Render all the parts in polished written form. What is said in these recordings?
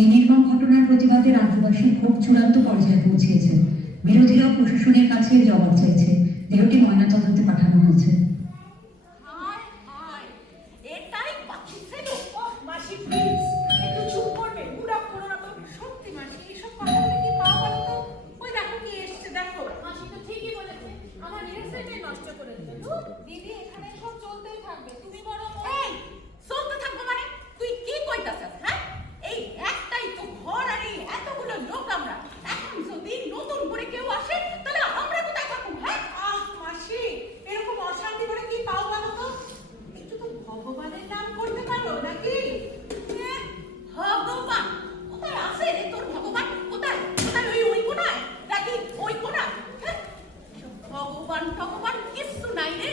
এই নির্মম ঘটনার প্রতিবাদে রাজ্যবাসীর ক্ষোভ চূড়ান্ত পর্যায়ে পৌঁছেছে। বিরোধীরাও প্রশাসনের কাছে জবাব চাইছে। দেহটি ময়নাতদন্তে পাঠানো হয়েছে। দিদি এখানে সব চলতেই থাকবে, তুমি বরং এই চলতে থাকবো মানে তুই কি কইতাছিস? হ্যাঁ, এই একটাই তো ঘর আর এই এতগুলো লোক, আমরা এখন যদি নতুন করে কেউ আসে তাহলে আমরা কোথায় থাকবো? হ্যাঁ মাসি, এরকম অশান্তি করে কি পাও বলো তো? একটু তো ভগবানের নাম করতে পারো নাকি? ভগবান কোথায় আছে রে তোর ভগবান? কোথায় কোথায়? ওই কোনায় নাকি ওই কোনায়? ভগবান ভগবান কিছু নাই রে।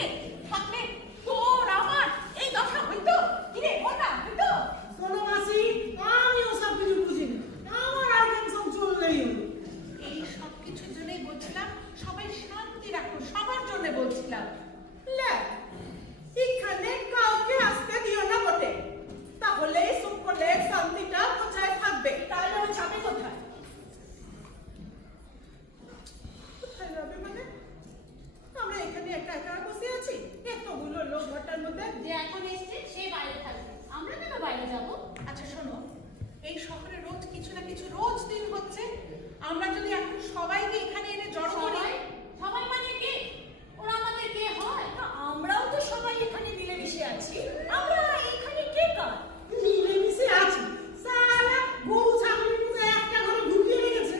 থাকলে তোর আমার এই দশা হইতো কিরে? ওটা হইতো? শোনো মাসি, আমি ওসব কিছু বুঝি না, আমার আইটেম সব চললেই হলো। এই সব কিছুর জন্যই বলছিলাম সবাই শান্তি রাখো, সবার জন্য বলছিলাম। লে, এখানে কাউকে আসতে দিও না বটে, তাহলে সকলের শান্তিটা বজায় থাকবে। তাহলে ওই যাবে কোথায়? কোথায় যাবে মানে? আমরা এখানে একা একা বসে আছি, এতগুলো লোক ঘরটার মধ্যে। যে এখন এসছে সে বাইরে থাকবে, আমরা কেন বাইরে যাব? আচ্ছা শোনো, এই শহরে রোজ কিছু না কিছু রোজ দিন হচ্ছে। আমরা যদি এখন সবাইকে এখানে এনে জড়ো করি, সবাই সবাই মানে কে? ওরা আমাদের কে হয়? আমরাও তো সবাই এখানে মিলেমিশে আছি। আমরা এখানে কে কার? মিলেমিশে আছি, সারা গরু ছাগলের মতো একটা ঘরে ঢুকিয়ে রেখেছে।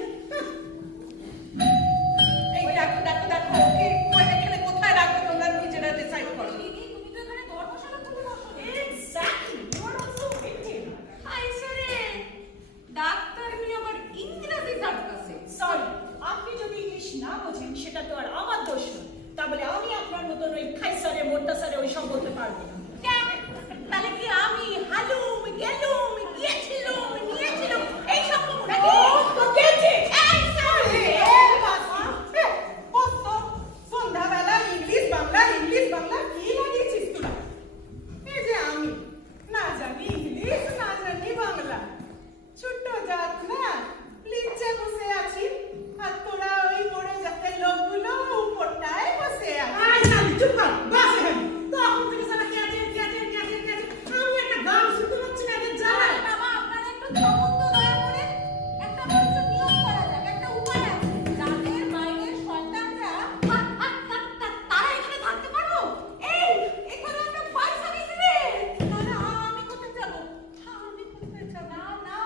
এই দেখো দেখো দেখো, ওকে এখানে কোথায় রাখবে তোমরা নিজেরা ডিসাইড করো। দিদি তুমি তো এখানে ধর্মশালা তুলে বসো। Exactly, you are also victim. Hi স্যারে, ডাক্তার মি আবার ইংরেজি জানতাছে। সরি, আপনি যদি ইংলিশ না বোঝেন সেটা তো আর আমার দোষ নয়। তাহলে আমি আপনার মতন ওই খাইসারে মোট্টাসারে ওই সব বলতে পারবো না। তাহলে কি আমি হালুম গেলুম গিয়েছিলুম নিয়েছিলুম এই সব বলবো নাকি? তো গেছে। এই স্যারে, সন্ধ্যাবেলা ইংলিশ বাংলা কি লাগিয়েছিস তোরা? এই যে আমি না জানি ইংলিশ, না জানি বাংলা, ছোট্ট জাত না, নিচে বসে আছি, আর তোরা ওই বড় জাতের লোকগুলো উপরটায় বসে আছে। চুপ কর, বসে হবে তখন থেকে সারা ক্যাচে আমি একটা গান শুনতে পাচ্ছি না, এদের জ্বালায়। বাবা আপনারা একটু থামুন তো দয়া করে। একটা বড় নিয়ম করা যাক, একটা উপায় আছে। যাদের বাইরের সন্তানরা তারা এখানে থাকতে পারবো? এই এখানে একটা পয়সা দিছি রে। না না, আমি কোথায় যাব? আমি কোথায় যাব? না না,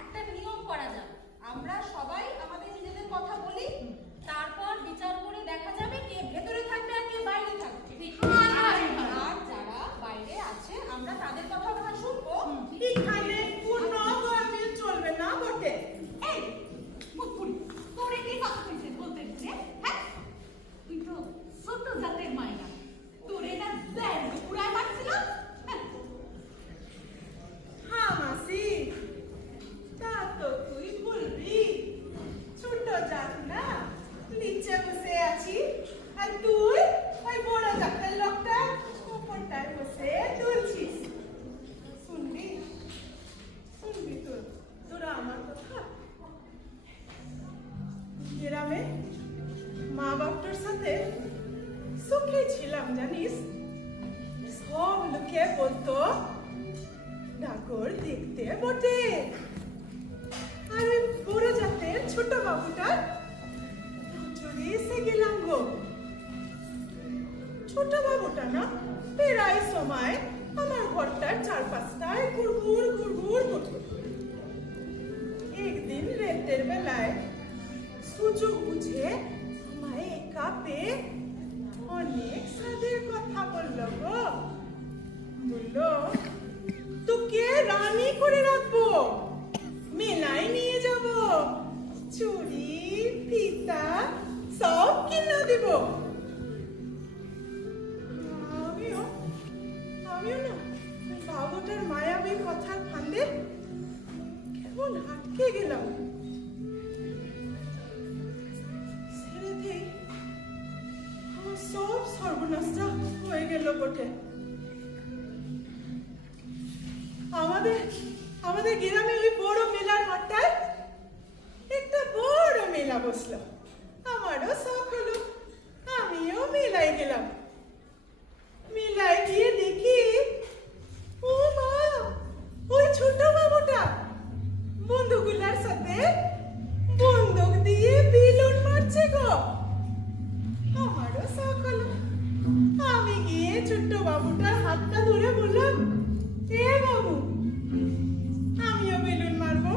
একটা নিয়ম করা যাক। আমরা সবাই আমাদের নিজেদের কথা বলি, তারপর বিচার করে দেখা যাবে কে ভেতরে থাকবে আর কে বাইরে থাকবে। আর যারা বাইরে আছে আমরা তাদের কথা শুনবো। এখানে কোনো গরমিল চলবে না বটে। এই মুকুল, তোরে কি কথা কইছে বলতে রে? হ্যাঁ, তুই তো ছোট জাতের মাইনা, তোরে না দেড় পুরাই মারছিল। হ্যাঁ মাসি, তা তো তুই বলবি, ছোট জাত না, নিচে বসে আছি, আর তুই ওই বড় জাতের লোকটা উপরটায় বসে তুলছিস। শুনবি তোরা আমার কথা? গ্রামে মা বাপটার সাথে সুখে ছিলাম জানিস, সব লোকে বলতো ডাকর দেখতে বটে, আর ওই বড় জাতের ছোট বাবুটার নজরে এসে গেলাম গো। ছোট বাবুটা না প্রায় সময় আমার ঘরটার চারপাশটায় ঘুরঘুর করতো। একদিন রাতের বেলায় সুযোগ বুঝে আমায় একা পেয়ে অনেক সাধের কথা বললো গো। বললো তোকে রানী করে রাখবো, মেলায় নিয়ে যাব, চুড়ি ফিতা সব কিনে দিব। আমিও না বাবুটার মায়াবী কথার ফান্দে কেমন আটকে গেলাম। ছেড়েতেই আমার সব সর্বনাশটা হয়ে গেল বটে। আমাদের গ্রামে ওই বড় মেলার বন্দুক দিয়ে বেলুন মারছে গো। আমারও শখ হলো। আমি গিয়ে ছোট্ট বাবুটার হাতটা ধরে বললাম, এ বাবু, আমিও বেলুন মারবো,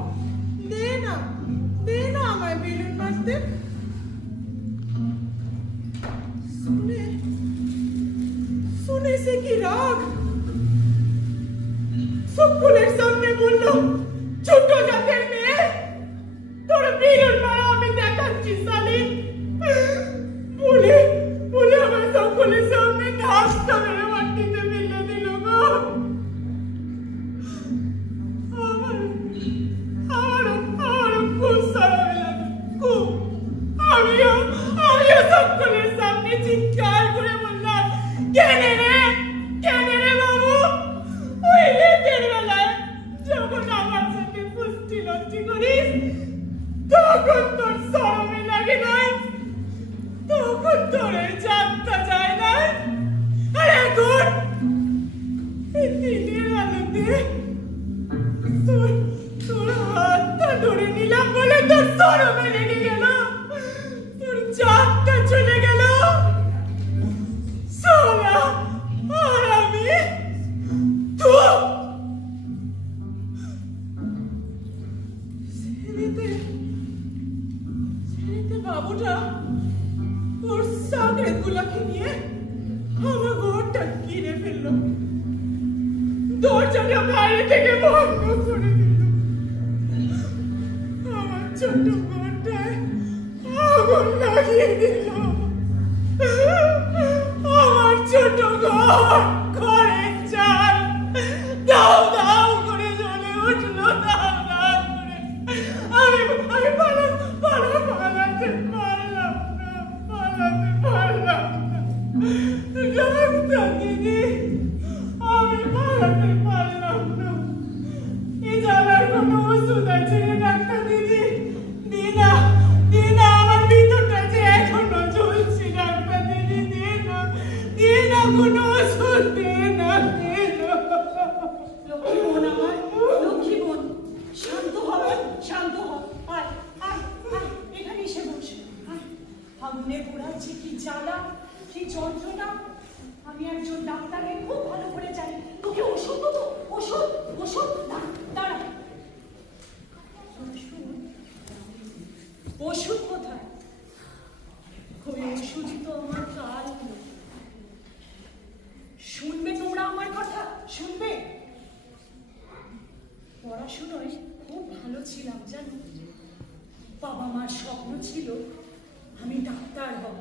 দে না আমায় বেলুন মারতে। শুনে সে কি রাগ, সকলের সামনে বলল, ছোট জাতের মেয়ে, তোর বেলুন মারা আমি দেখাচ্ছি শালি। বলে বলে আমার সকলের সামনে ঘাসটা মেরে মাটিতে ফেলে দিল গো। আমার খুব সারা লাগে, খুব। আমিও সকলের সামনে চিৎকার করে বললাম, কেনে রে বাবু, ওই লেটের বেলায় যখন আমার সাথে পুষ্টি লজ্জি করিস তখন তোর শরমে লাগে না, তখন তোর এই জাতটা যায় না, আর এখন এই দিনের আলোতে তোর হাতটা ধরে নিলাম বলে তোর শরমে লেগে গেল, তোর জাতটা চলে গেল। সোনা আর আমি তো ছেলেতে বাবুটা ওর সাগরের গুলাকে নিয়ে আমার ঘরটা কিনে ফেললো, দরজাটা বাইরে থেকে বন্ধ করে দিল, আমার ছোট্ট ঘরটায় আগুন লাগিয়ে দিল। আমার ছোট ঘরের চাল দাও দাও করে জ্বলে উঠলো, দাও দাও করে। আমি পালাতে পারলাম না। ডাক্তার দিদি, আমি পালাতে পারলাম না। এ জ্বালার কোনো ওষুধ আছে রে ডাক্তার দিদি? দিনা আমার ভিতরটা যে এখনো জ্বলছে ডাক্তার দিদি, দে না কোনো ওষুধ, দে না। লক্ষ্মী বোন আমার, লক্ষ্মী বোন, শান্ত হ, আয় এখানে এসে বস। আগুনে পোড়াচ্ছে কি জ্বালা, কি যন্ত্রণা। আমি একজন ডাক্তারের খুব ভালো করে জানি। তোকে ওষুধ দেবো, ওষুধ দাঁড়া। ওষুধ কোথায়? ওই ওষুধই তো আমার কাল হলো। শুনবে তোমরা আমার কথা, শুনবে? পড়াশোনায় খুব ভালো ছিলাম জানো। বাবা মার স্বপ্ন ছিল আমি ডাক্তার হব।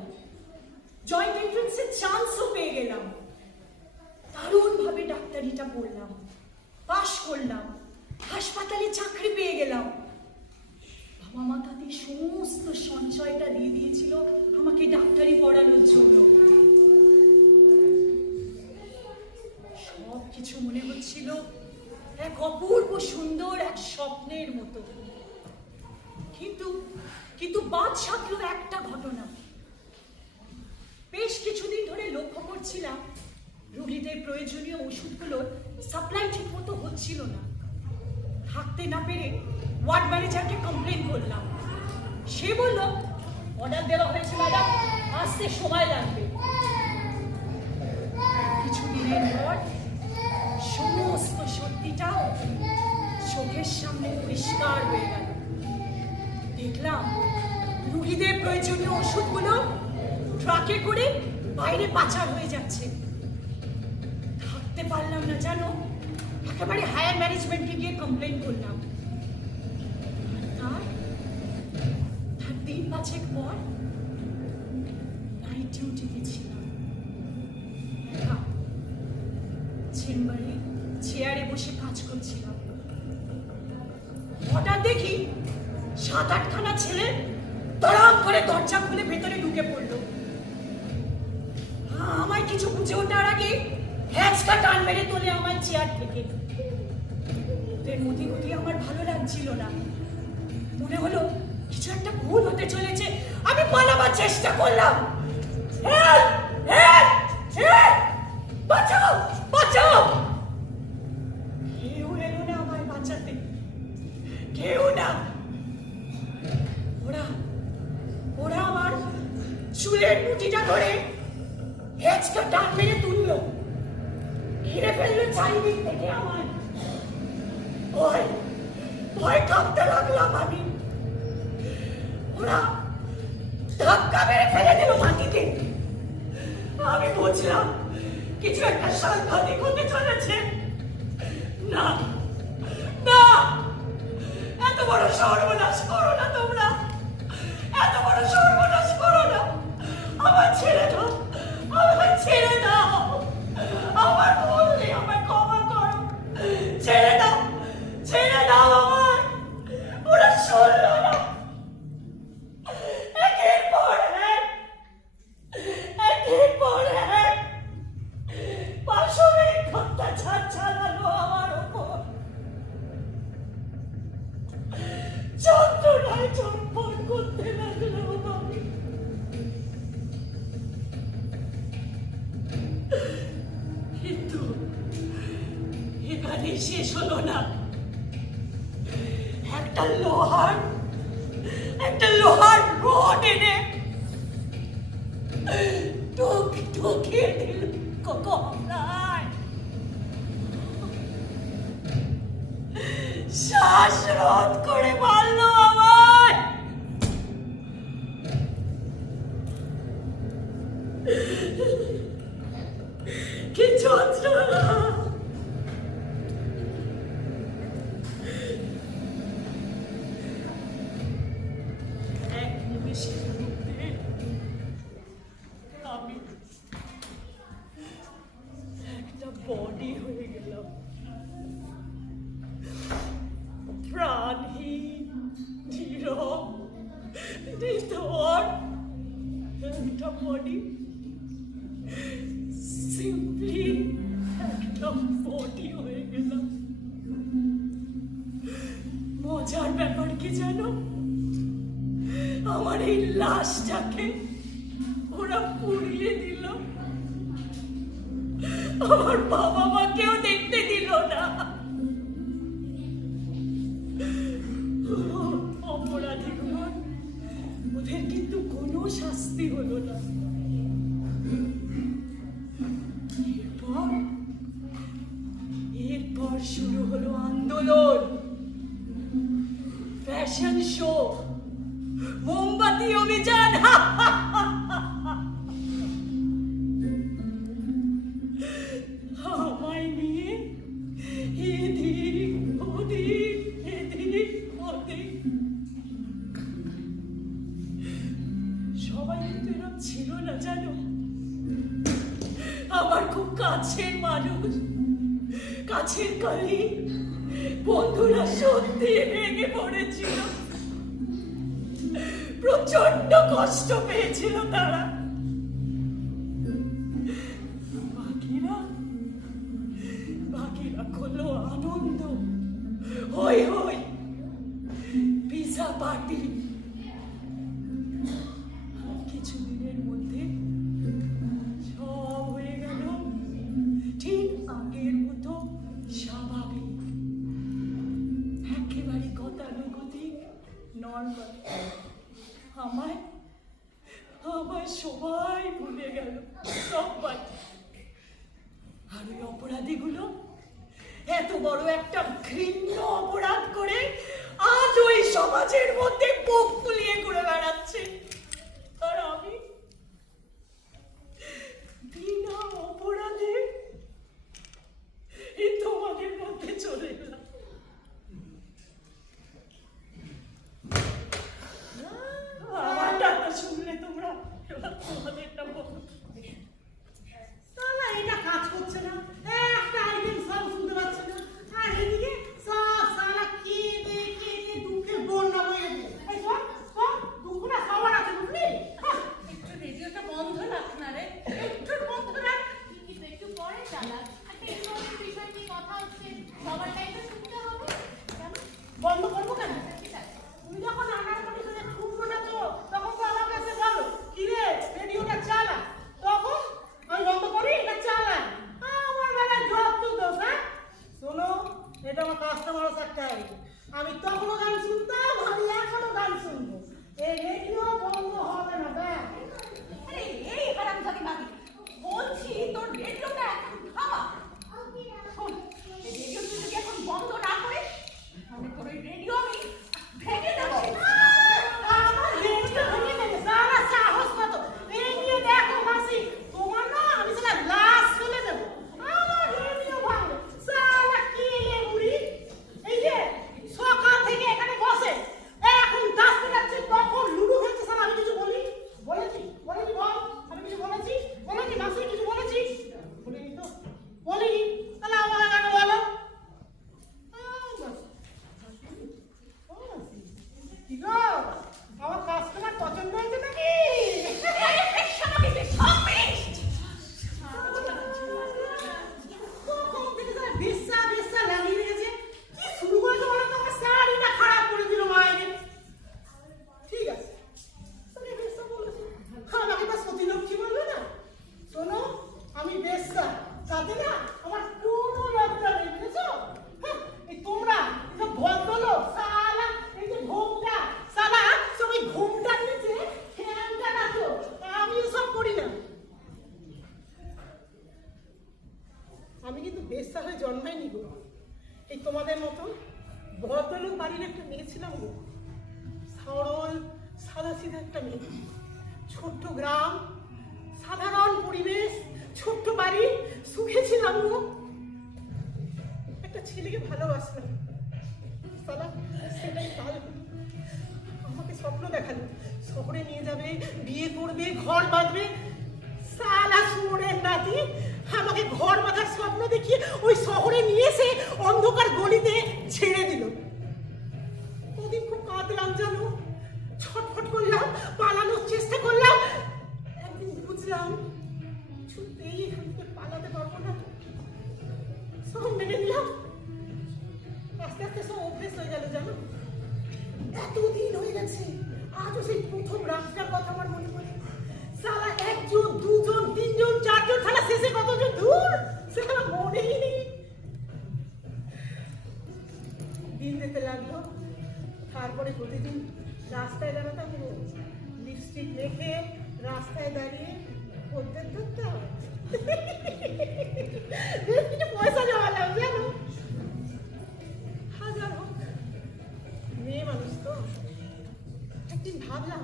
জয়েন্ট এন্ট্রান্সে চান্সও পেয়ে গেলাম। দারুণভাবে ডাক্তারিটা পড়লাম, পাশ করলাম, হাসপাতালে চাকরি পেয়ে গেলাম। বাবা মা তাদের সমস্ত সঞ্চয়টা দিয়ে দিয়েছিল আমাকে ডাক্তারি পড়ানোর জন্য। সব কিছু মনে হচ্ছিল এক অপূর্ব সুন্দর এক স্বপ্নের মতো। কিন্তু বাদ সাধলো একটা ঘটনা। বেশ কিছুদিন ধরে লক্ষ্য করছিলাম রোগীদের প্রয়োজনীয় ওষুধগুলোর সাপ্লাই ঠিক মতো হচ্ছিল না। থাকতে না পেরে ওয়ার্ড ম্যানেজারকে কমপ্লেন করলাম। সে বলল, অর্ডার দেওয়া হয়েছে ম্যাডাম, আসতে সময় লাগবে। কিছুদিনের পর সমস্ত সত্যিটা চোখের সামনে পরিষ্কার হয়ে গেল। দেখলাম রোগীদের প্রয়োজনীয় ওষুধগুলো ট্রাকে করে বাইরে পাচার হয়ে যাচ্ছে। থাকতে পারলাম না জানো, একেবারে হায়ার ম্যানেজমেন্টকে গিয়ে কমপ্লেন করলাম। তার 3-5 পর নাইট ডিউটিতে ছিলাম। চেম্বারে চেয়ারে বসে কাজ করছিলাম। হঠাৎ দেখি 7-8খানা ছেলে ধড়াম করে দরজা খুলে ভেতরে ঢুকে পড়লো। আমায় কিছু বুঝে ওঠার আগে হ্যাচকা টান মেরে তোলে আমার চেয়ার থেকে। ওদের মতি আমার ভালো লাগছিল না। মনে হলো কিছু একটা ভুল হতে চলেছে। আমি পালাবার চেষ্টা করলাম। বাঁচাও, বাঁচাও! কেউ এলো না আমায় বাঁচাতে, কেউ না। চুলের মুঠিটা ধরে হেঁচকা টান মেরে তুললো, ঘিরে ফেললো চারিদিক থেকে আমার। ভয় ভয় কাঁপতে লাগলাম আমি। ওরা ধাক্কা মেরে ফেলে দিল মাটিতে। আমি বুঝলাম কিছু একটা সাংঘাতিক হতে চলেছে। না না, এত বড় সর্বনাশ করো না তোমরা, এত বড় সর্বনাশ করো না। আমার ছেড়ে দাও, আমার ছেড়ে দাও, আমার ভুল নেই, আমার ক্ষমা করো, ছেড়ে দাও, ছেড়ে দাও আমার। ওরা শুনলো না। একের পর এক, একের পর এক পাশবিক অত্যাচার চালালো আমার উপর। যন্ত্রণায় চম্পট করতে লাগলো আমি। কিন্তু এখানে শেষ হলো না। একটা লোহার রড এনে ঢুকিয়ে দিল কমলায়। শ্বাস রোধ করে মারলো আমায়। কি যন্ত্রণা! এক নিমেষের মধ্যে আমি একটা বডি হয়ে গেলাম, প্রাণহীন, নীরব, নিথর একটা বডি। সিম্পলি একটা বডি হয়ে গেলাম। মজার ব্যাপার কি জানো, আমার এই লাশটাকে ওরা পুড়িয়ে দিল। আমার বাবা মাকেও দেখতে দিল না। অপরাধীগুলো, ওদের কিন্তু কোনো শাস্তি হলো না। এরপর শুরু হলো আন্দোলন, ফ্যাশন শো, মোমবাতি অভিযান। আমায় নিয়ে এদিক ওদিক, এদিক ওদিক। সবাই কিন্তু এরকম ছিল না জানো। আমার খুব কাছের মানুষ, কাছের কলি, বন্ধুরা সত্যি ভেঙে পড়েছিল। প্রচন্ড কষ্ট পেয়েছিল তারা। বাকিরা হলো আনন্দ, হই হই, পিজা পার্টি। কিছুদিনের মধ্যে সব হয়ে গেল ঠিক আগের মতো স্বাভাবিক, একেবারে গতানুগতিক, নর্মাল। আমায় সবাই ভুলে গেল, সবাই। আর ওই অপরাধীগুলো এত বড় একটা ঘৃণ্য অপরাধ করে আজ ওই সমাজের মধ্যে বুক ফুলিয়ে ঘুরে বেড়াচ্ছে। আর আমি বিনা অপরাধে এই তোমাদের মধ্যে চলে গেলাম। আমারটা তো শুনলে তোমরা, এবার তোমাদেরটা বলো। সালা এটা কাজ করছে না, একটা আইটেম সব শুনতে পাচ্ছে না, আর এদিকে সব সালা খেয়ে দিয়ে দুঃখের বন্যা বয়ে যাচ্ছে। এই সব দুঃখটা সবার ছিলাম গো। সরল সাদা সিধা একটা মেয়ে, ছোট্ট গ্রাম, সাধারণ পরিবেশ, ছোট্ট বাড়ি, সুখে ছিলাম গো। একটা ছেলেকে ভালোবাসলাম, সালা সেটাই কাল আমাকে স্বপ্ন দেখালো, শহরে নিয়ে যাবে, বিয়ে করবে, ঘর বাঁধবে। সালা শুয়োরের নাতি আমাকে ঘর বাঁধার স্বপ্ন দেখিয়ে ওই শহরে নিয়ে এসে অন্ধকার গলিতে ছেড়ে দিল। ওদিন খুব কাঁদলাম জানো, ছটফট করলাম, পালানোর চেষ্টা করলাম। একদিন বুঝলাম ছুটতেই এখান থেকে পালাতে পারবো না, সব মেনে নিলাম। আস্তে আস্তে সব অভ্যেস হয়ে গেল জানো। এতদিন হয়ে গেছে, আজও সেই প্রথম রাতটার কথা আমার মনে পড়ে। সালা একজন, দুজন, তিনজন, চারজন, সালা শেষে কতজন দূর সালা মনেই নেই। দিন যেতে লাগলো, তারপরে প্রতিদিন রাস্তায় দাঁড়াতাম, লিপস্টিক মেখে রাস্তায় দাঁড়িয়ে খদ্দের ধরতাম। বেশ কিছু পয়সা জমালাম জানো। হাজার হোক, মেয়ে মানুষ তো। একদিন ভাবলাম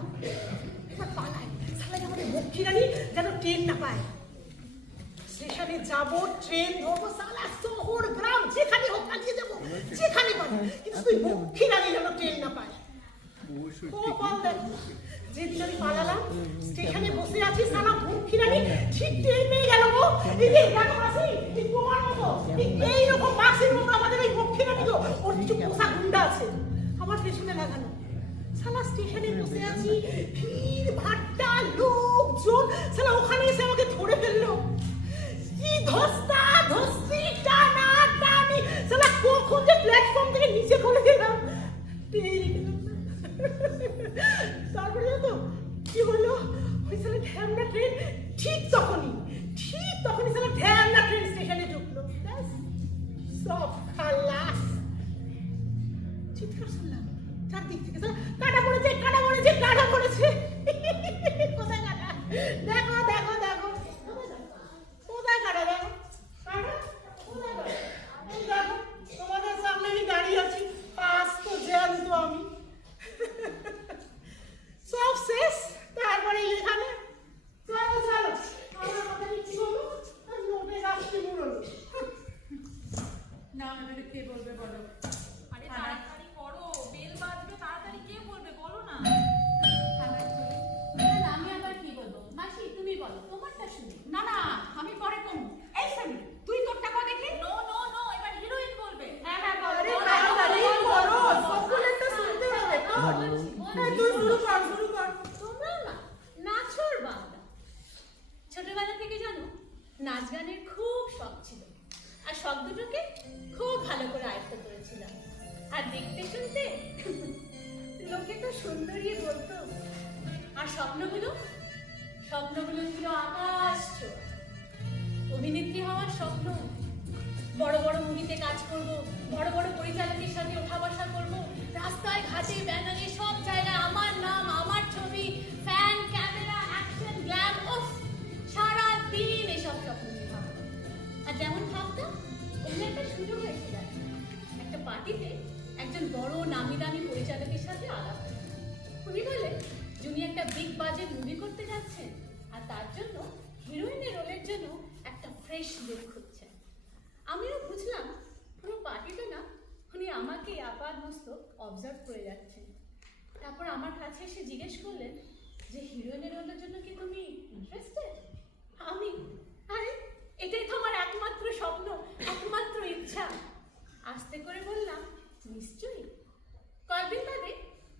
এবার পালাই, সালাই আমাদের লক্ষ্মীরানী যেন ট্রেন না পায়। স্টেশনে যাবো, ট্রেন ধরবো, সালা শহর গ্রাম যেখানে হোক পালিয়ে যাবো, যেখানে পাই, কিন্তু তুই লক্ষ্মীরানী যেন ট্রেন না পায়। যেদিন আমি পালালাম, স্টেশনে বসে আছি, সালা লক্ষ্মীরানী ঠিক ট্রেন পেয়ে গেল গো। এই যে দেখো মাসি, এই তোমার মতো এইরকম মাসির মতো আমাদের এই লক্ষ্মীরানী গো, ওর কিছু পোষা গুন্ডা আছে আমার পেছনে লাগানো। সালা স্টেশনে বসে আছি, ভিড় ভাট্টা, লোকজন, সালা ওখানে এসে আমাকে ধরে ফেললো। কি ধস্তা ধস্তি, টানা টানি, সালা কখন যে প্ল্যাটফর্ম থেকে নিচে করে গেলাম তারপরে জানো তো কি হলো, ওই সালা ঢ্যামনা ট্রেন ঠিক তখনই সালা ঢ্যামনা ট্রেন স্টেশনে ঢুকলো। ব্যাস সব খালাস। চিৎকার শুনলাম চারদিক থেকে, সালা কাটা পড়েছে, কাটা পড়েছে, কাটা পড়েছে। কোথায় কাটা? দেখো দেখো দেখো, কোথায় কাটা? দেখো কাটা, কোথায় কাটা? এই দেখো তোমাদের সামনে আমি দাঁড়িয়ে আছি, আজ তো জ্যান্ত আমি। সব শেষ, তারপরে এখানে চলো চলো, আমার কথা কি বলো, নোটে রাখতে মুড়লো। না এবারে কে বলবে বলো? আরে তাড়াতাড়ি করো, বেল বাজবে, তাড়াতাড়ি কে বলবে বলো না। আমি আবার কি বলবো? মাসি তুমি বলো, তোমারটা শুনি। না না আমি পরে কমু। এই সামি তুই তোরটা কর দেখি। নো নো নো, এবার হিরোইন বলবে। হ্যাঁ হ্যাঁ বল। আরে তাড়াতাড়ি করো, সকলেরটা শুনতে হবে তো। হ্যাঁ তুই শুরু কর, শুরু কর। তোমরা না নাচর বাংলা। ছোটবেলা থেকে জানো নাচ গানের খুব শখ ছিল, আর শখ দুটোকে খুব ভালো করে আয়ত্ত করেছিলাম। আর দেখতে শুনতে লোকে তো সুন্দরী বলতো। আর স্বপ্নগুলো ছিল আকাশ ছোঁয়া। অভিনেত্রী হওয়ার স্বপ্ন, বড় বড় মুভিতে কাজ করব, বড় বড় পরিচালকের সাথে ওঠা বসা করব, রাস্তায় ঘাটে ব্যানারে সব জায়গায় আমার নাম, আমার ছবি, ফ্যান, ক্যামেরা, অ্যাকশন, গ্ল্যাম, ওফ সারা দিন এসব স্বপ্ন নিয়ে ভাবতাম। আর যেমন ভাবতাম অন্য একটা সুযোগ এসে যায়। একটা পার্টিতে একজন বড় নামি দামি পরিচালকের সাথে আলাপ হয়। উনি বলে যিনি একটা বিগ বাজেট মুভি করতে যাচ্ছেন, আর তার জন্য হিরোইনের রোলের জন্য একটা ফ্রেশ লুক খুঁজছেন। আমিও বুঝলাম পুরো পার্টিতে না উনি আমাকে আপাদ মস্তক অবজার্ভ করে যাচ্ছেন। তারপর আমার কাছে এসে জিজ্ঞেস করলেন যে হিরোইনের রোলের জন্য কি তুমি ইন্টারেস্টেড? আমি আরে এটাই তো আমার একমাত্র স্বপ্ন, একমাত্র ইচ্ছা। আস্তে করে বললাম নিশ্চয়ই। কয়েকদিন বাদে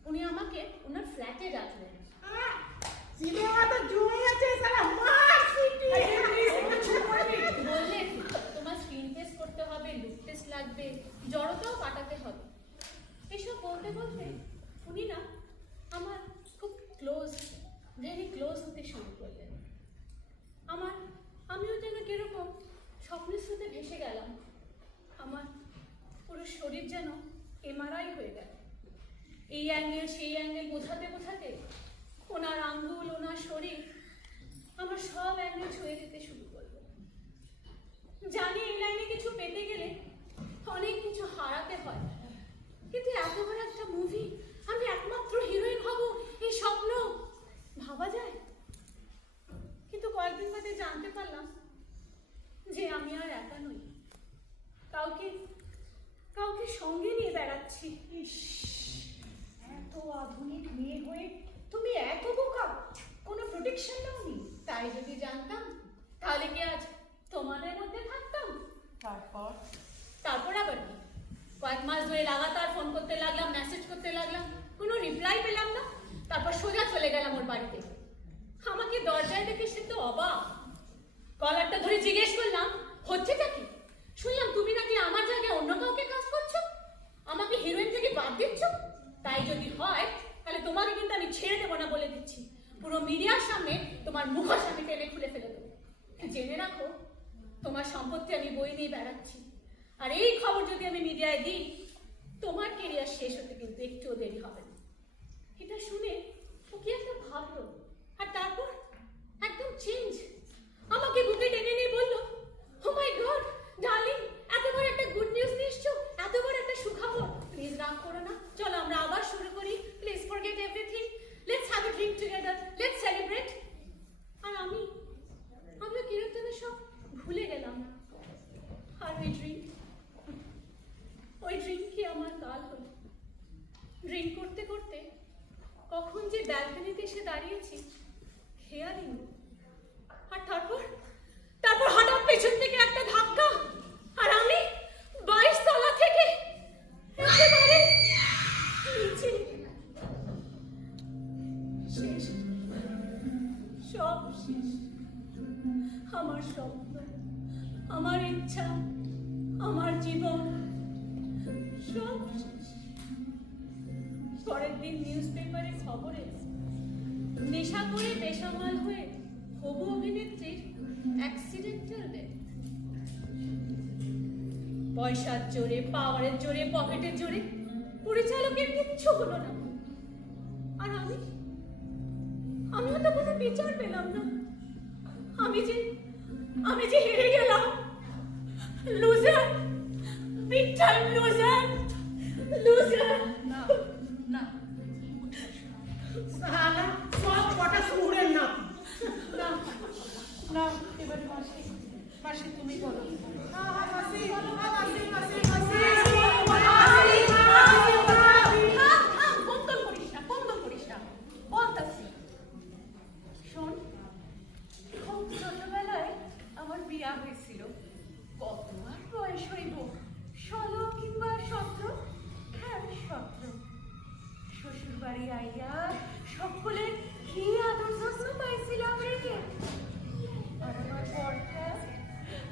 উনি আমাকে ওনার ফ্ল্যাটে ডাকলেন। সিনেমা তো জমে আছে, সালা মার সিটি। বললেন তোমার স্ক্রিন টেস্ট করতে হবে, লুক টেস্ট লাগবে, জড়তাও কাটাতে হবে। এসব বলতে বলতে উনি না আমার খুব ক্লোজ, ভেরি ক্লোজ হতে শুরু করলেন। আমিও যেন কিরকম স্বপ্নের স্রোতে ভেসে গেলাম। আমার পুরো শরীর যেন এমআরআই হয়ে গেল। এই অ্যাঙ্গেল সেই অ্যাঙ্গেল বোঝাতে বোঝাতে ওনার আঙ্গুল, ওনার শরীর আমার সব অ্যাঙ্গেল ছুঁয়ে দিতে শুরু করলো। জানি এই লাইনে কিছু পেতে গেলে অনেক কিছু হারাতে হয়, কিন্তু এত বড় একটা মুভি, আমি একমাত্র হিরোইন হব, এই স্বপ্ন ভাবা যায়? কিন্তু কয়েকদিন বাদে জানতে পারলাম যে আমি আর একা নই, কাউকে কাউকে সঙ্গে নিয়ে বেড়াচ্ছি। ইস, এত আধুনিক মেয়ে হয়ে তুমি এত বোকা, কোনো প্রোটেকশন নাওনি। তাই যদি জানতাম তাহলে কি আজ তোমাদের মধ্যে থাকতাম? তারপর আবার কি, কয়েক মাস ধরে লাগাতার ফোন করতে লাগলাম, মেসেজ করতে লাগলাম, কোনো রিপ্লাই পেলাম না। তারপর সোজা চলে গেলাম ওর বাড়িতে। আমাকে দরজায় দেখে সে তো অবাক। কলারটা ধরে জিজ্ঞেস করলাম, হচ্ছেটা কি? শুনলাম তুমি নাকি আমার জায়গায় অন্য কাউকে কাজ করছো, আমাকে হিরোইন থেকে বাদ দিচ্ছ। তাই যদি হয় তাহলে তোমাকে কিন্তু আমি ছেড়ে দেবো না বলে দিচ্ছি। পুরো মিডিয়ার সামনে তোমার মুখোশ আমি টেনে খুলে ফেলে দেবো। জেনে রাখো, তোমার সম্পত্তি আমি বই নিয়ে বেড়াচ্ছি। আর এই খবর যদি আমি মিডিয়ায় দিই, তোমার কেরিয়ার শেষ হতে কিন্তু একটুও দেরি হবে না। এটা শুনে ও কি একটা ভাবলো, আর তারপর একদম চেঞ্জ। আমাকে বুকে টেনে নিয়ে বললো, ও মাই গড ডার্লিং, এত বড় একটা গুড নিউজ নিয়ে এসছো, এত বড় একটা সুখবর। প্লিজ রাগ করো না, চলো আমরা আবার শুরু করি। Please forget everything, let's have a drink together, let's celebrate. আর আমিও কিরকম সব ভুলে গেলাম। আর ওই ড্রিঙ্কই আমার কাল হলো। ড্রিঙ্ক করতে করতে কখন যে ব্যালকনিতে এসে দাঁড়িয়েছি খেয়ালই নেই। আর তারপর হঠাৎ পেছন থেকে একটা ধাক্কা, আর আমি 22 তলা থেকে একেবারে নিচে। শেষ, সব শেষ। আমার স্বপ্ন, আমার ইচ্ছা, আমার জীবন সব শেষ। পরের দিন নিউজ পেপারে খবরে, নেশা করে বেসামাল হয়ে হবু অভিনেত্রীর অ্যাক্সিডেন্টাল ডেথ। পয়সার জোরে, পাওয়ারের জোরে, পকেটের জোরে পরিচালকের কিচ্ছু হলো না। আর আমিও তো কোনো বিচার পেলাম না। আমি যে হেরে গেলাম। Loser, big time loser. না না, সালা সব কটা সুরের নাম। না না, এবার মাসি তুমি বলো। মাসি বন্ধন করিস না, বলতাছি। শোন, খুব ছোটবেলায় আমার বিয়া হয়েছিল। কত আর বয়স হইব, 16 কিংবা 17। হ্যাঁ 17। শ্বশুর বাড়ি আইয়া সকলে কি আদর যত্ন পাইছিলাম রে। আর আমার বরটা,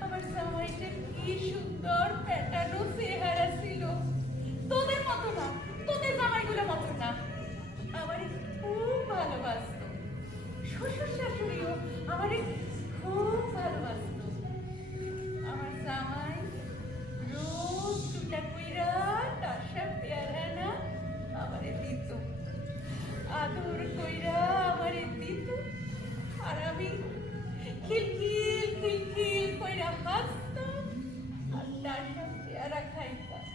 আমার জামাইটা কি সুন্দর প্যাটানো চেহারা ছিল। তোদের মতো না, তোদের জামাইগুলোর মতো না। আমারে খুব ভালোবাসতো। শ্বশুর শাশুড়িও আমারে খুব ভালোবাসতো। আমার জামাই রোজ দুটা কইরা টাসা পেয়ারা না আমারে দিত, আদর কইরা আমারে দিত। আর আমি খিলখিল কইরা হাসতাম আর টাসা পেয়ারা খাইতাম।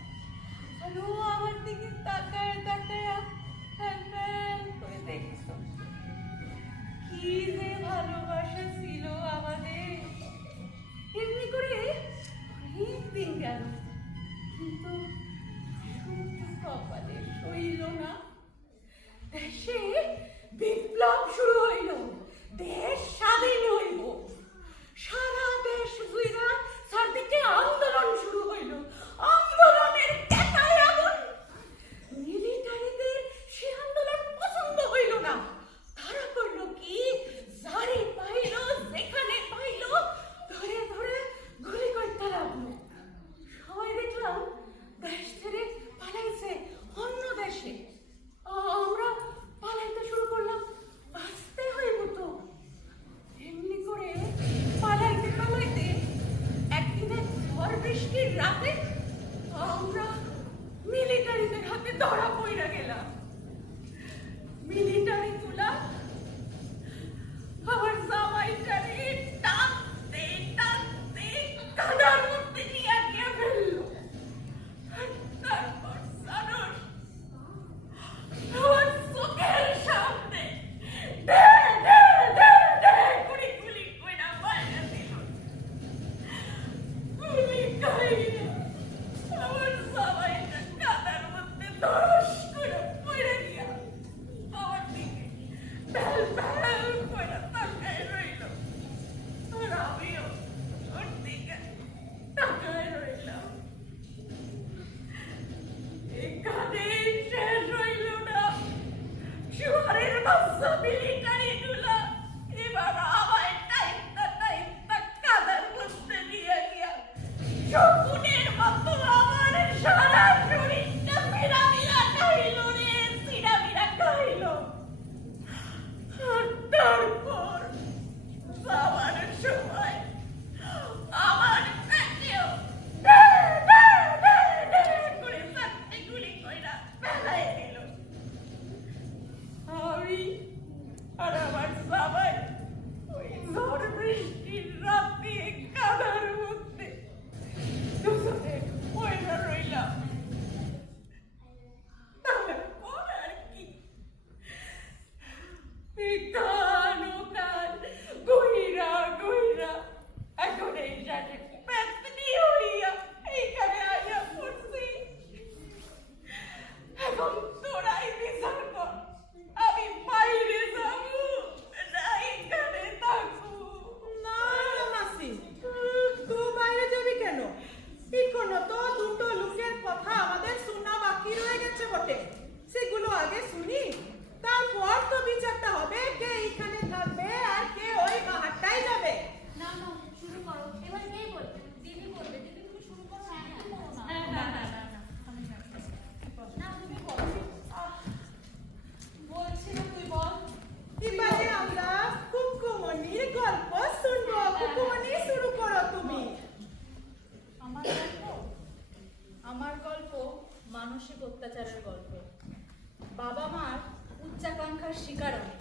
লেখার শিকার আমি।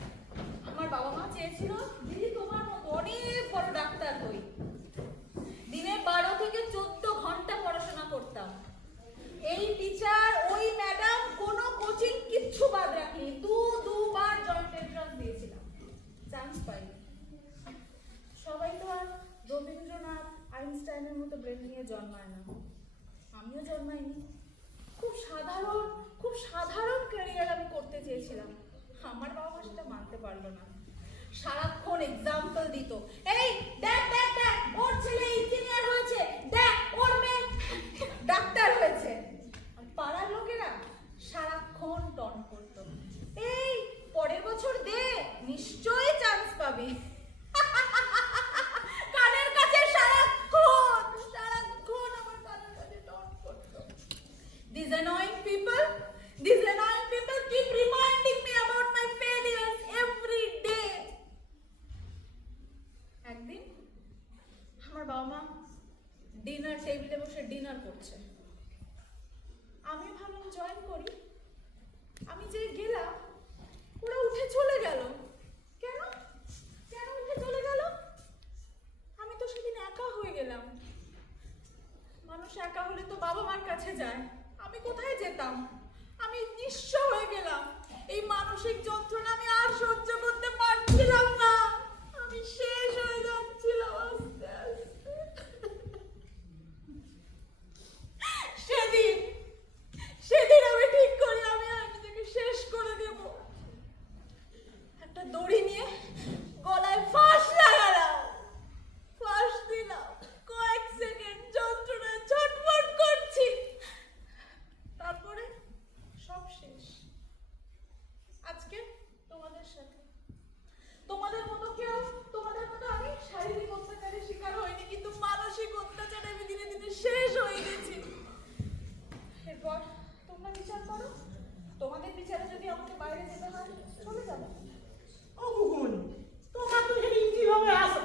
আমার বাবা মা চেয়েছিল দিদি তোমার মতো অনেক বড় ডাক্তার হই। দিনে 12 থেকে 14 ঘন্টা পড়াশোনা করতাম। এই টিচার ওই ম্যাডাম কোনো কোচিং কিচ্ছু বাদ রাখি দুবার জয়েন্ট এন্ট্রান্স দিয়েছিলাম, চান্স পাইনি। সবাই তো আর রবীন্দ্রনাথ আইনস্টাইনের মতো ব্রেন নিয়ে জন্মায় না, আমিও জন্মাইনি। খুব সাধারণ ক্যারিয়ার আমি করতে চেয়েছিলাম। আমার বাবা মা সেটা মানতে পারলো না, সারাক্ষণ এক্সাম্পল দিত। এই দেখ দেখ দেখ, ওর ছেলে ইঞ্জিনিয়ার হয়েছে, দেখ ওর মেয়ে ডাক্তার হয়েছে। আর পাড়ার লোকেরা সারাক্ষণ টন করত, এই পরের বছর দে, নিশ্চয়ই চান্স পাবি। কানের কাছে সারাক্ষণ আমার কানের কাছে টন করত। These annoying people keep reminding me about my failures every day. একদিন আমার বাবা মা ডিনার টেবিলে বসে ডিনার করছে। আমি ভাবলাম জয়েন করি। আমি যে গেলাম, ওরা উঠে চলে গেল। কেন উঠে চলে গেল? আমি তো সেদিন একা হয়ে গেলাম। মানুষ একা হলে তো বাবা মার কাছে যায়, আমি কোথায় যেতাম? আমি নিঃস্ব হয়ে গেলাম। এই মানসিক যন্ত্রণা আমি আর সহ্য করতে পারছিলাম না, আমি শেষ হয়ে যাচ্ছিলাম আস্তে আস্তে। সেদিন আমি ঠিক করি আমি আর নিজেকে শেষ করে দেব। একটা দড়ি নিয়ে গলায় ফাঁস লাগালাম, ফাঁস দিলাম। কয়েক সেকেন্ড যন্ত্রণায় ছটফট করছি, তারপরে সব শেষ। আজকে তোমাদের সাথে, তোমাদের মতো আমি শারীরিক অত্যাচারের শিকার হইনি, কিন্তু মানসিক অত্যাচারে আমি দিনে দিনে শেষ হয়ে গেছি। এরপর তোমরা বিচার করো, তোমাদের বিচারে যদি আমাকে বাইরে যেতে হয় চলে যাবো। ও গুগুন, তোমার তো এখানে কিভাবে আসো?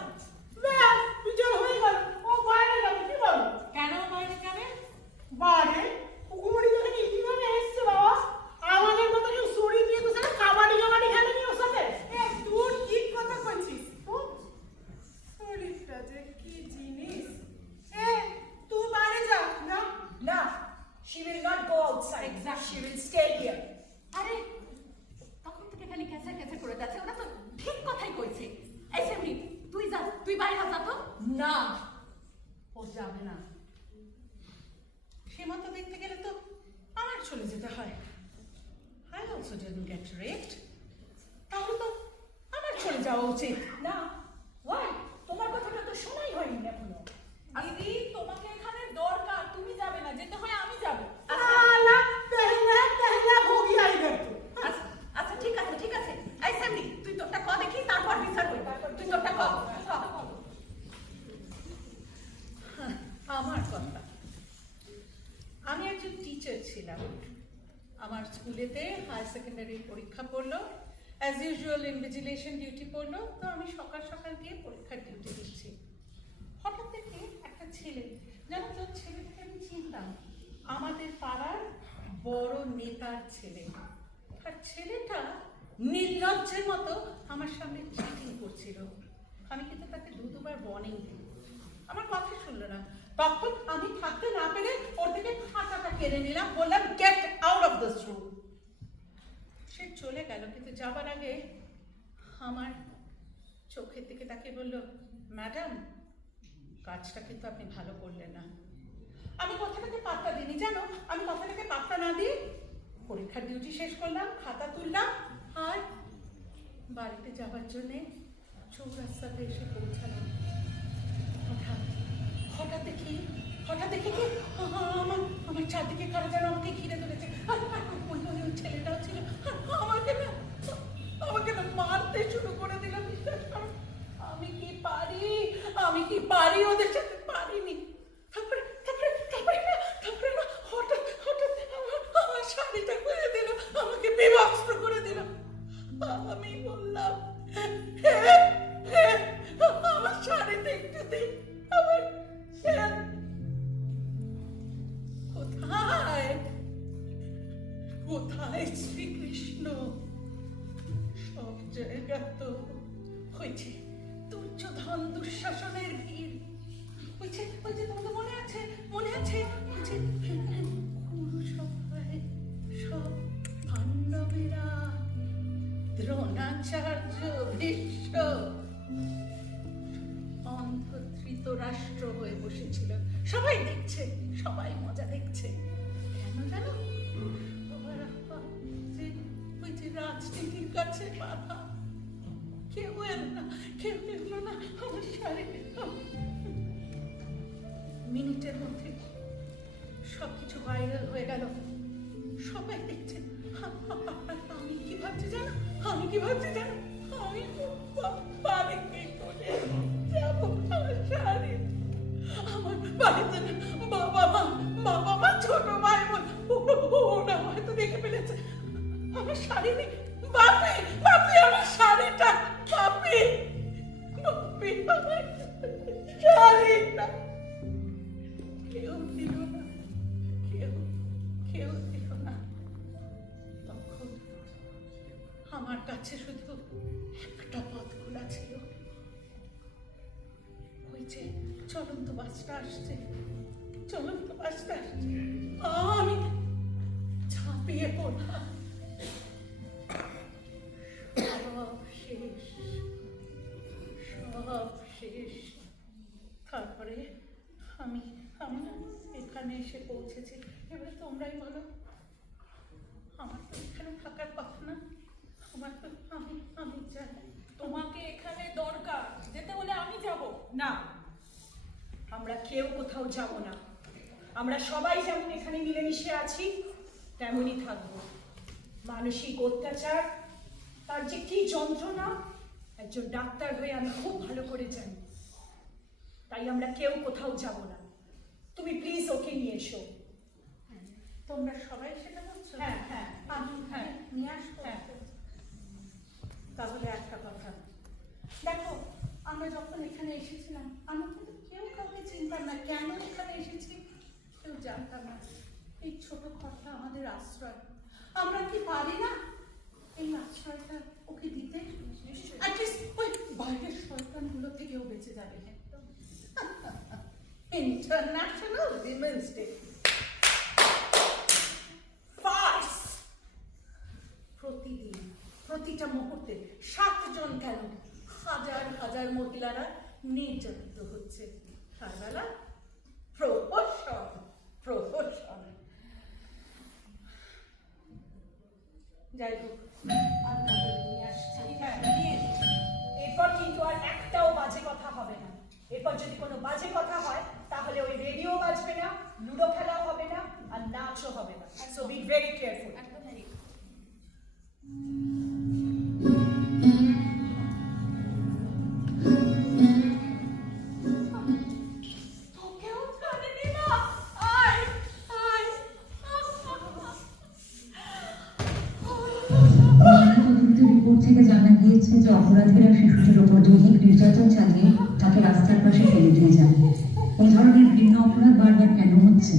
ব্যাস, বিচার হয়ে গেল, ও বাইরে যাবে, কি বলো? কেন বাইরে যাবে? বাইরে গুগুমনি তো এখানে কিভাবে এসছে বাবা? আমাদের মতো কেউ ছুরি দিয়ে তো সারা কাবাডি খেলেনি ওর সাথে। তুই কি কথা বলছিস? শরীরটা যে কি জিনিস। তুই বাইরে যা না। না, she will not go outside. Exactly. She will stay here. আরে তখন থেকে খালি ক্যাঁচা ক্যাঁচা করে যাচ্ছে, ওরা তো ঠিক কথাই কইছে। এই সেমরি, তুই যা, তুই বাইরে যা তো। না, ও যাবে না। সে মতো দেখতে গেলে তো আমার চলে যেতে হয়। I also didn't get raped. তাহলে তো আমার চলে যাওয়া উচিত। না, why? তোমার কথাটা তো শোনাই হয়নি এখনো। দিদি তোমাকে এখানে দরকার, তুমি যাবে না, যেতে হয় আমি যাবো। আলা পহলা हो गया इधर तो। আচ্ছা ঠিক আছে। এই সেমরি, তুই তোরটা ক দেখি, তারপর বিচার করি। তুই তোরটা ক। আমার কথা, আমি একজন টিচার ছিলাম। আমার স্কুলেতে হায়ার সেকেন্ডারি পরীক্ষা পড়লো, অ্যাজ ইউজুয়াল ইনভিজিলেশন ডিউটি পড়লো। তো আমি সকাল সকাল গিয়ে পরীক্ষার ডিউটি দিচ্ছি। হঠাৎ দেখি একটা ছেলে, জানো তো ছেলেটাকে আমি চিনতাম, আমাদের পাড়ার বড় নেতার ছেলে। আর ছেলেটা নির্লজ্জের মতো আমার সামনে চিটিং করছিল। আমি কিন্তু তাকে দুবার ওয়ার্নিং দিই, আমার কথা শুনলো না। তখন আমি থাকতে না পেরে ওর থেকে খাতাটা কেড়ে নিলাম, বললাম get out of this room. সে চলে গেল, কিন্তু যাবার আগে আমার চোখের দিকে তাকে বলল, ম্যাডাম কাজটা কিন্তু আপনি ভালো করলেন না। আমি কথাটাকে পাত্তা দিইনি, জানো, আমি কথাটাকে পাত্তা না দিয়ে পরীক্ষার ডিউটি শেষ করলাম, খাতা তুললাম আর বাড়িতে যাবার জন্যে চৌরাস্তাতে এসে পৌঁছালাম। হঠাৎ দেখি কি আমার চারদিকে কারা যেন আমাকে ঘিরে ধরেছে। ওই ছেলেটাও ছিল, আমাকে না মারতে শুরু করে দিল। বিশ্বাস করো, আমি কি পারি ওদের সাথে পারিনি। তারপরে না হঠাৎ আমার শাড়িটা খুলে দিল, আমাকে বিভস্ত করে দিল। আমি বললাম, আমার শাড়িতে একটু দিন। আমার কোথায় শ্রীকৃষ্ণ? জায়গা তো হয়েছে দুর্যোধন দুঃশাসনের ভিড় হয়েছে হয়েছে। তোমাদের মনে আছে হয়েছে কুরুসভায় সব পাণ্ডবেরা, দ্রোণাচার্য, ভীষ্ম অন্ধ ধৃতরাষ্ট্র হয়ে বসেছিল। সবাই দেখছে, সবাই মজা দেখছে। কেন জানো? ওই যে রাজনীতির কাছে বাধা, কেউ এলো না, কেউ এলো না। আমার শাড়ি মিনিটের মধ্যে সবকিছু ভাইরাল হয়ে গেল, সবাই দেখছে। আমি কি ভাবছি জানো? আমি বাড়ি কি করে যাবো? আমার শাড়ি, আমার বাড়িতে বাবা মা ছোট ভাই বোন ওরা হয়তো দেখে ফেলেছে। আমার শাড়ি নেই। বাপি আমার শাড়িটা, বাপি আমার শাড়িটা। কেউ দিল না, কেউ দিল না। তখন আমার কাছে শুধু একটা পথ খোলা ছিল। ওই যে চলন্ত বাসটা আসছে, আমি ঝাঁপিয়ে পড়লাম। সব শেষ। তারপরে আমি এখানে এসে পৌঁছেছি। এবারে তোমরাই বলো, আমার তো এখানে থাকার কথা না। আমার তো আমি চাই। তোমাকে এখানে দরকার, যেতে বলে আমি যাব না, আমরা কেউ কোথাও যাব না। আমরা সবাই যেমন এখানে মিলেমিশে আছি তেমনই থাকবো। মানসিক অত্যাচার, তার যে কি যন্ত্রণা একজন ডাক্তার হয়ে আমি খুব ভালো করে জানি। তাই আমরা কেউ কোথাও যাব না। তুমি প্লিজ ওকে নিয়ে এসো। তোমরা সবাই সেটা বলছো? হ্যাঁ নিয়ে আসবো। তাহলে একটা কথা, দেখো আমরা যখন এখানে এসেছিলাম আমরা কিন্তু কেউ কাউকে চিনতাম না। কেন এখানে এসেছি কেউ জানতাম না। এই ছোট ঘরটা আমাদের আশ্রয়। আমরা কি পারি না এই আশ্রয়টা ওকে দিতে? অ্যাটলিস্ট ওই বাইরের শয়তানগুলো থেকেও বেঁচে যাবে। ইন্টারন্যাশনাল উইমেন্স ডে ফার্স। প্রতিদিন প্রতিটা মুহূর্তে 7 জন কেন হাজার হাজার মহিলারা নির্যাতিত হচ্ছে। তার বেলা প্রহসন। যাই হোক, এরপর কিন্তু আর একটাও বাজে কথা হবে না। এরপর যদি কোনো বাজে কথা হয় তাহলে ওই রেডিও বাজবে না, লুডো খেলা হবে না, আর নাচও হবে না। So be very careful. তোকেও জানেনি না? আয় ময়নাতদন্ত রিপোর্ট থেকে জানা গিয়েছে যে অপরাধীরা শিশুটির ওপর দৈহিক নির্যাতন চালিয়ে তাকে রাস্তার পাশে ফেলে দিয়ে যায়। এই ধরনের ঘৃণ্য অপরাধ বারবার কেন হচ্ছে?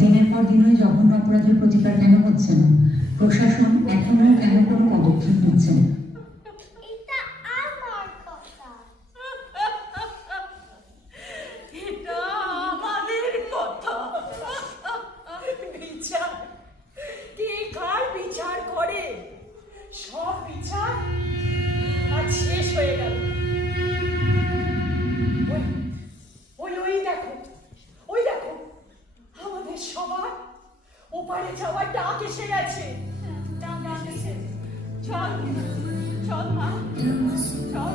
দিনের পর দিন ওই জঘন্য অপরাধের প্রতিকার কেন হচ্ছে না? প্রশাসন এখনো কেন কোনো পদক্ষেপ নিচ্ছে না? এটা আমার কথা। এটা আমাদের কথা। বিচার কে কার বিচার করে? সব বিচার আজ শেষ হয়ে গেল। ওই দেখো আমাদের সবার ওপারে যাওয়ার ডাক এসে গেছে। চল মা, চল।